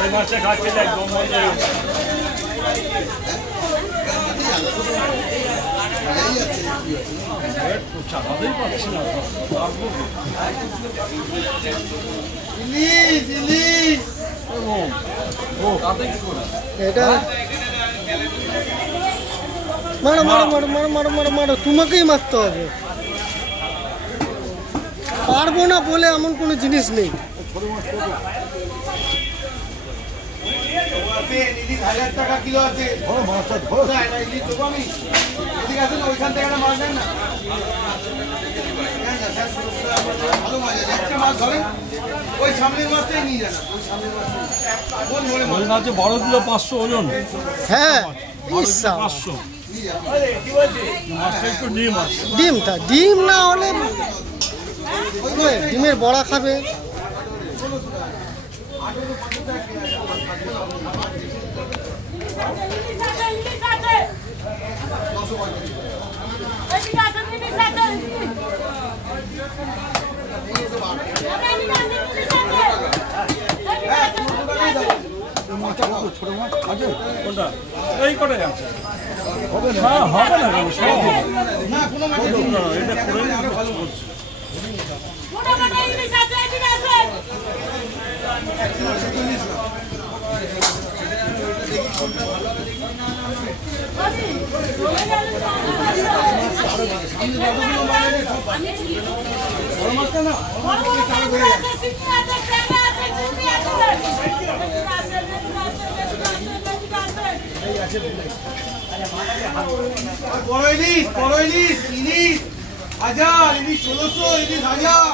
ওই মাছটা খাচ্ছে একদম চালাতেই পারছি না। এটা মারো মারো মারো মারো মারো মারো মারো, তোমাকেই মারতে হবে। পারবো না বলে এমন কোনো জিনিস নেই। টাকা কিলো আছে ওইখান থেকে মাছ দেন না, ভালো মাছ আছে। একটা মাছ ধরেন ওই সামনের মাছটাই নিয়ে যান। ওই মাছে বড়গুলো 500 ওজন। হ্যাঁ 500 মাছটা একটু ডিম আছে। ডিমটা ডিম না হলে ডিমের বড়া খাবে। ছোট মাছ আছে কোনটা? এই কটাই আছে। হবে না হবে না সব হবে না, কোনো মাছ না। এটা করে আরো ভালো করছে। মোটা মোটা ইলিশ আছে, এদিকে আছে। বড় মাছটা না বড় ইলিশ, বড় ইলিশ, ইলিশ 1000, ইলিশ 1600, ইলিশ 1000।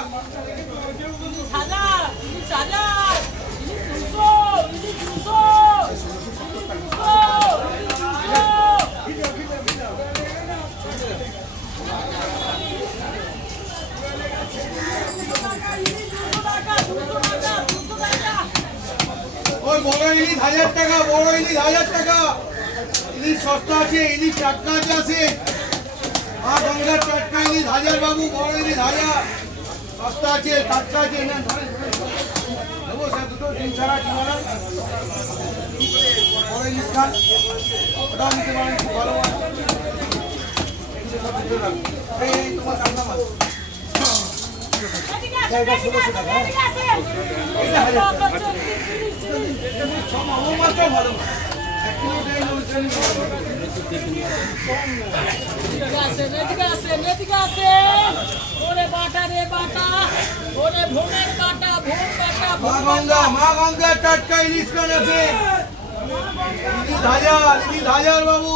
ওই বড় ইলিশ 1000 টাকা, বড় ইলিশ 1000 টাকা। ইলিশ সস্তা আছে, ইলিশ টাটকা আছে। মা গঙ্গার টাটকা ইলিশ 1000 বাবু, বড় ইলিশ 1000 সস্তা আছে, টাটকা আছে। না দেবো স্যার দুটো ডিম ছাড়া কি বলেন? বড় ইলিশ খান, ওটাও নিতে পারেন, খুব ভালো মাছ। এই তোমার কান্না মাছ ভালো মাছ। মা গঙ্গা টাটকা ইলিশ খান আছে, ইলিশ 1000, ইলিশ 1000 বাবু।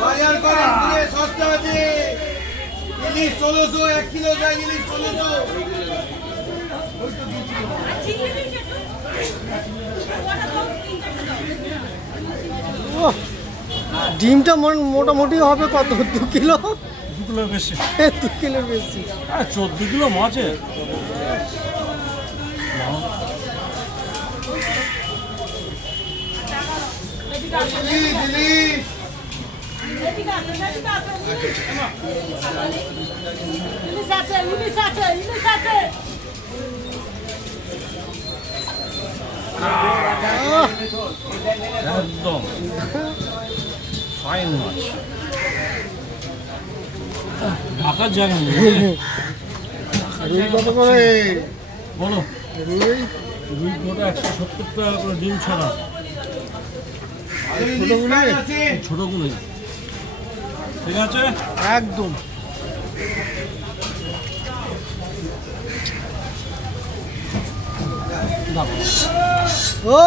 বাজার করেন কিনে সস্তা আছে। ইলিশ 1600, 1 কিলো যায় ইলিশ 1600। ডিমটা মোটামুটি হবে কত? 2 কিলো? 2 কিলো বেশি। 2 কিলো বেশি। 14 কিলো মাছের। একদম ফাইন মাছ, ঢাকার জায়গা নেই। কত করে বলো? রুই গোটা 170 টাকা করে ডিম ছাড়া। ছোটগুলো ঠিক আছে একদম। ও